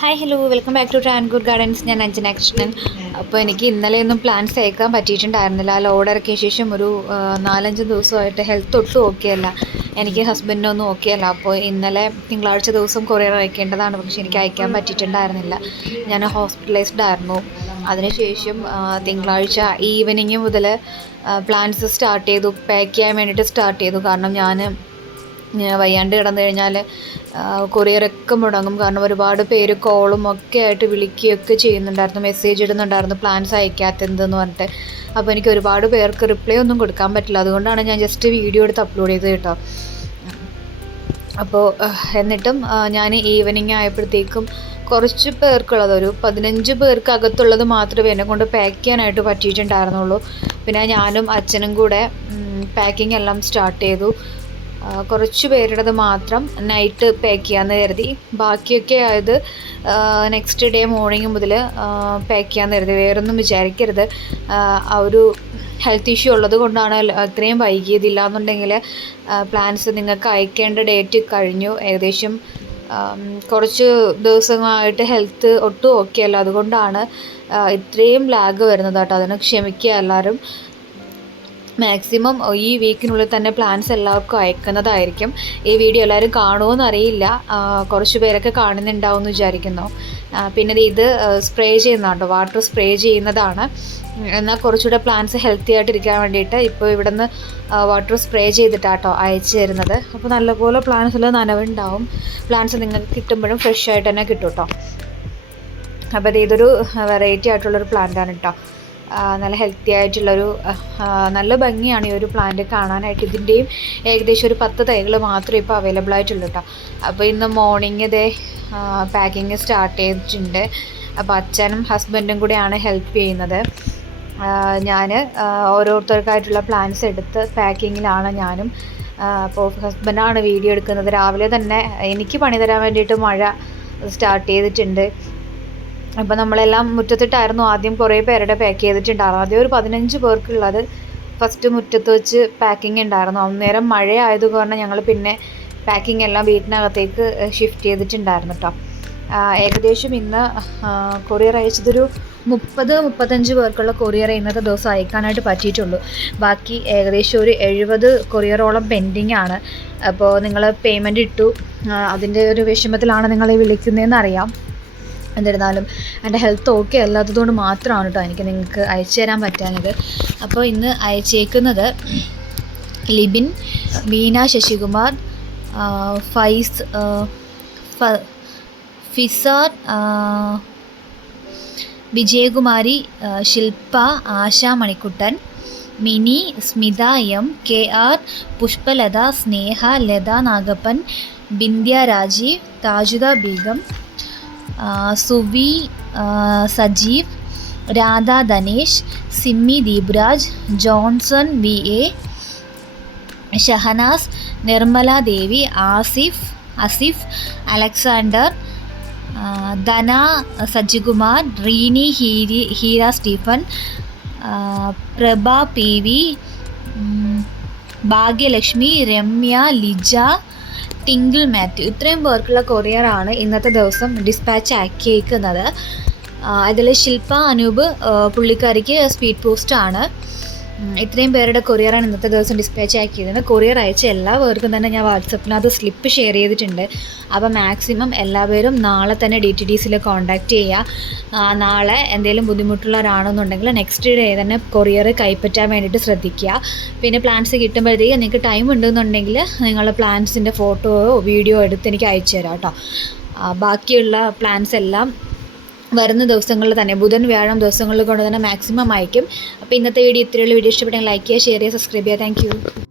Hi hello welcome back to Travancore gardens. ഞാൻ അഞ്ജന കൃഷ്ണൻ. അപ്പോൾ എനിക്ക് ഇന്നലെയൊന്നും പ്ലാൻസ് അയക്കാൻ പറ്റിയിട്ടുണ്ടായിരുന്നില്ല. ലോഡ് ഇറക്കിയ ശേഷം ഒരു 4-5 ദിവസമായിട്ട് ഹെൽത്ത് ഒട്ടും ഓക്കെ അല്ല. എനിക്ക് ഹസ്ബൻഡിനൊന്നും ഓക്കെ അല്ല. അപ്പോൾ ഇന്നലെ തിങ്കളാഴ്ച ദിവസം കൊറിയർ അയക്കേണ്ടതാണ്, പക്ഷേ എനിക്ക് അയക്കാൻ പറ്റിയിട്ടുണ്ടായിരുന്നില്ല. ഞാൻ ഹോസ്പിറ്റലൈസ്ഡ് ആയിരുന്നു. അതിനുശേഷം തിങ്കളാഴ്ച ഈവനിങ് മുതൽ പ്ലാൻസ് സ്റ്റാർട്ട് ചെയ്തു, പാക്ക് ചെയ്യാൻ വേണ്ടിയിട്ട് സ്റ്റാർട്ട് ചെയ്തു. കാരണം ഞാൻ വയ്യാണ്ട് കിടന്നു കഴിഞ്ഞാൽ കൊറിയറൊക്കെ മുടങ്ങും. കാരണം ഒരുപാട് പേര് കോളും ഒക്കെ ആയിട്ട് വിളിക്കുകയൊക്കെ ചെയ്യുന്നുണ്ടായിരുന്നു, മെസ്സേജ് ഇടുന്നുണ്ടായിരുന്നു പ്ലാൻസ് അയക്കാത്തതെന്ന് പറഞ്ഞിട്ട്. അപ്പോൾ എനിക്ക് ഒരുപാട് പേർക്ക് റിപ്ലൈ ഒന്നും കൊടുക്കാൻ പറ്റില്ല. അതുകൊണ്ടാണ് ഞാൻ ജസ്റ്റ് വീഡിയോ എടുത്ത് അപ്ലോഡ് ചെയ്തത് കേട്ടോ. അപ്പോൾ എന്നിട്ടും ഞാൻ ഈവനിങ് ആയപ്പോഴത്തേക്കും കുറച്ച് പേർക്കുള്ളത്, ഒരു 15 പേർക്കകത്തുള്ളത് മാത്രമേ എന്നെ കൊണ്ട് പാക്ക് ചെയ്യാനായിട്ട് പറ്റിയിട്ടുണ്ടായിരുന്നുള്ളൂ. പിന്നെ ഞാനും അച്ഛനും കൂടെ പാക്കിംഗ് എല്ലാം സ്റ്റാർട്ട് ചെയ്തു. കുറച്ച് പേരുടേത് മാത്രം നൈറ്റ് പാക്ക് ചെയ്യാമെന്ന് കരുതി. ബാക്കിയൊക്കെ ആയത് നെക്സ്റ്റ് ഡേ മോർണിംഗ് മുതൽ പാക്ക് ചെയ്യാമെന്ന് കരുതി. വേറൊന്നും വിചാരിക്കരുത്, ആ ഒരു ഹെൽത്ത് ഇഷ്യൂ ഉള്ളത് കൊണ്ടാണ് ഇത്രയും വൈകിയതില്ല എന്നുണ്ടെങ്കിൽ പ്ലാൻസ് നിങ്ങൾക്ക് അയക്കേണ്ട ഡേറ്റ് കഴിഞ്ഞു. ഏകദേശം കുറച്ച് ദിവസങ്ങളായിട്ട് ഹെൽത്ത് ഒട്ടും ഓക്കെ അല്ല. അതുകൊണ്ടാണ് ഇത്രയും ലാഗ് വരുന്നത് കേട്ടോ. അതിന് ക്ഷമിക്കുക എല്ലാവരും. മാക്സിമം ഈ വീക്കിനുള്ളിൽ തന്നെ പ്ലാൻസ് എല്ലാവർക്കും അയക്കുന്നതായിരിക്കും. ഈ വീഡിയോ എല്ലാവരും കാണുമോയെന്ന് അറിയില്ല, കുറച്ച് പേരൊക്കെ കാണുന്നുണ്ടാവും എന്ന് വിചാരിക്കുന്നു. പിന്നെ ഇത് സ്പ്രേ ചെയ്യുന്നതാണ്, വാട്ടർ സ്പ്രേ ചെയ്യുന്നതാണ്. എന്നാൽ കുറച്ചുകൂടെ പ്ലാന്റ്സ് ഹെൽത്തി ആയിട്ടിരിക്കാൻ വേണ്ടിയിട്ട് ഇപ്പോൾ ഇവിടെ നിന്ന് വാട്ടർ സ്പ്രേ ചെയ്തിട്ടാട്ടോ അയച്ചു തരുന്നത്. അപ്പോൾ നല്ലപോലെ പ്ലാന്റ്സിൽ നനവുണ്ടാവും. പ്ലാന്റ്സ് നിങ്ങൾക്ക് കിട്ടുമ്പോഴും ഫ്രഷ് ആയിട്ട് തന്നെ കിട്ടും കേട്ടോ. അപ്പോൾ ഇതൊരു വെറൈറ്റി ആയിട്ടുള്ളൊരു പ്ലാന്റാണ് കേട്ടോ. നല്ല ഹെൽത്തി ആയിട്ടുള്ളൊരു നല്ല ഭംഗിയാണ് ഈ ഒരു പ്ലാന്റ് കാണാനായിട്ട്. ഇതിൻ്റെയും ഏകദേശം ഒരു 10 തൈകൾ മാത്രമേ ഇപ്പോൾ അവൈലബിൾ ആയിട്ടുള്ളൂ കേട്ടോ. അപ്പോൾ ഇന്ന് മോർണിംഗ് ഇതേ പാക്കിങ് സ്റ്റാർട്ട് ചെയ്തിട്ടുണ്ട്. അപ്പോൾ അച്ഛനും ഹസ്ബൻഡും കൂടെയാണ് ഹെൽപ്പ് ചെയ്യുന്നത്. ഞാൻ ഓരോരുത്തർക്കായിട്ടുള്ള പ്ലാൻസ് എടുത്ത് പാക്കിങ്ങിലാണ് ഞാനും. അപ്പോൾ ഹസ്ബൻഡാണ് വീഡിയോ എടുക്കുന്നത്. രാവിലെ തന്നെ എനിക്ക് പണി തരാൻ വേണ്ടിയിട്ട് മഴ സ്റ്റാർട്ട് ചെയ്തിട്ടുണ്ട്. അപ്പോൾ നമ്മളെല്ലാം മുറ്റത്തിട്ടായിരുന്നു ആദ്യം കുറേ പേരുടെ പാക്ക് ചെയ്തിട്ടുണ്ടായിരുന്നു. ആദ്യം ഒരു 15 പേർക്കുള്ളത് ഫസ്റ്റ് മുറ്റത്ത് വെച്ച് പാക്കിംഗ് ഉണ്ടായിരുന്നു. അന്നേരം മഴ ആയതുകൊണ്ട് ഞങ്ങൾ പിന്നെ പാക്കിംഗ് എല്ലാം വീട്ടിനകത്തേക്ക് ഷിഫ്റ്റ് ചെയ്തിട്ടുണ്ടായിരുന്നു കേട്ടോ. ഏകദേശം ഇന്ന് കൊറിയർ അയച്ചതൊരു 30-35 പേർക്കുള്ള കൊറിയർ ഇന്നത്തെ ദിവസം അയക്കാനായിട്ട് പറ്റിയിട്ടുള്ളൂ. ബാക്കി ഏകദേശം ഒരു 70 കൊറിയറോളം പെൻഡിങ് ആണ്. അപ്പോൾ നിങ്ങൾ പേയ്മെൻറ്റ് ഇട്ടു, അതിൻ്റെ ഒരു വിഷമത്തിലാണ് നിങ്ങളെ വിളിക്കുന്നതെന്ന് അറിയാം. എന്നിരുന്നാലും എൻ്റെ ഹെൽത്ത് ഓക്കെ അല്ലാത്തതുകൊണ്ട് മാത്രമാണ് കേട്ടോ എനിക്ക് നിങ്ങൾക്ക് അയച്ചു തരാൻ പറ്റാഞ്ഞത്. അപ്പോൾ ഇന്ന് അയച്ചേക്കുന്നത് Libin, Meena Sasikumar, Fisar, Vijayakumari, Shilpa, Asha Manikuttan, Mini, Smitha M, KR, Pushpalatha, Sneha, Latha Nagappan, Bindhya Rajeev, Thajuda Beegum, Suvi, Sajeev, Radha Dhanesh, Simmi Deeparaj, Johnson VA, Shahanas, Nirmala Devi, Asif, Alexander, Dhana Sajikumar, Reeni, Heera Stephen, Prabha PV, Bhagyalakshmi, Ramya, Lija, Tinkle Mathew. ഇത്രയും പേർക്കുള്ള കൊറിയറാണ് ഇന്നത്തെ ദിവസം ഡിസ്പാച്ച് ആക്കിയേക്കുന്നത്. അതിൽ ശില്പ അനൂപ് പുള്ളിക്കാരിക്ക് സ്പീഡ് പോസ്റ്റാണ്. ഇത്രയും പേരുടെ കൊറിയറാണ് ഇന്നത്തെ ദിവസം ഡിസ്പാച്ച് ആക്കിയത്. കൊറിയർ അയച്ച എല്ലാവർക്കും തന്നെ ഞാൻ വാട്സപ്പിനകത്ത് സ്ലിപ്പ് ഷെയർ ചെയ്തിട്ടുണ്ട്. അപ്പോൾ മാക്സിമം എല്ലാവരും നാളെ തന്നെ DTDCയിൽ കോൺടാക്റ്റ് ചെയ്യുക. നാളെ എന്തെങ്കിലും ബുദ്ധിമുട്ടുള്ളവരാണെന്നുണ്ടെങ്കിൽ നെക്സ്റ്റ് ഡേ തന്നെ കൊറിയർ കൈപ്പറ്റാൻ വേണ്ടിയിട്ട് ശ്രദ്ധിക്കുക. പിന്നെ പ്ലാൻസ് കിട്ടുമ്പോഴത്തേക്ക് നിങ്ങൾക്ക് ടൈം ഉണ്ടെന്നുണ്ടെങ്കിൽ നിങ്ങൾ പ്ലാൻസിൻ്റെ ഫോട്ടോയോ വീഡിയോ എടുത്ത് എനിക്ക് അയച്ചു തരാം കേട്ടോ. ബാക്കിയുള്ള പ്ലാൻസ് എല്ലാം വരുന്ന ദിവസങ്ങളിൽ തന്നെ, ബുധൻ വ്യാഴം ദിവസങ്ങളിൽ കൊണ്ട് തന്നെ മാക്സിമം അയക്കും. അപ്പോൾ ഇന്നത്തെ വീഡിയോ ഇത്രയുള്ള. വീഡിയോ ഇഷ്ടപ്പെട്ടെങ്കിൽ ലൈക്ക് ചെയ്യുക, ഷെയർ ചെയ്യുക, സബ്സ്ക്രൈബ് ചെയ്യുക. Thank you.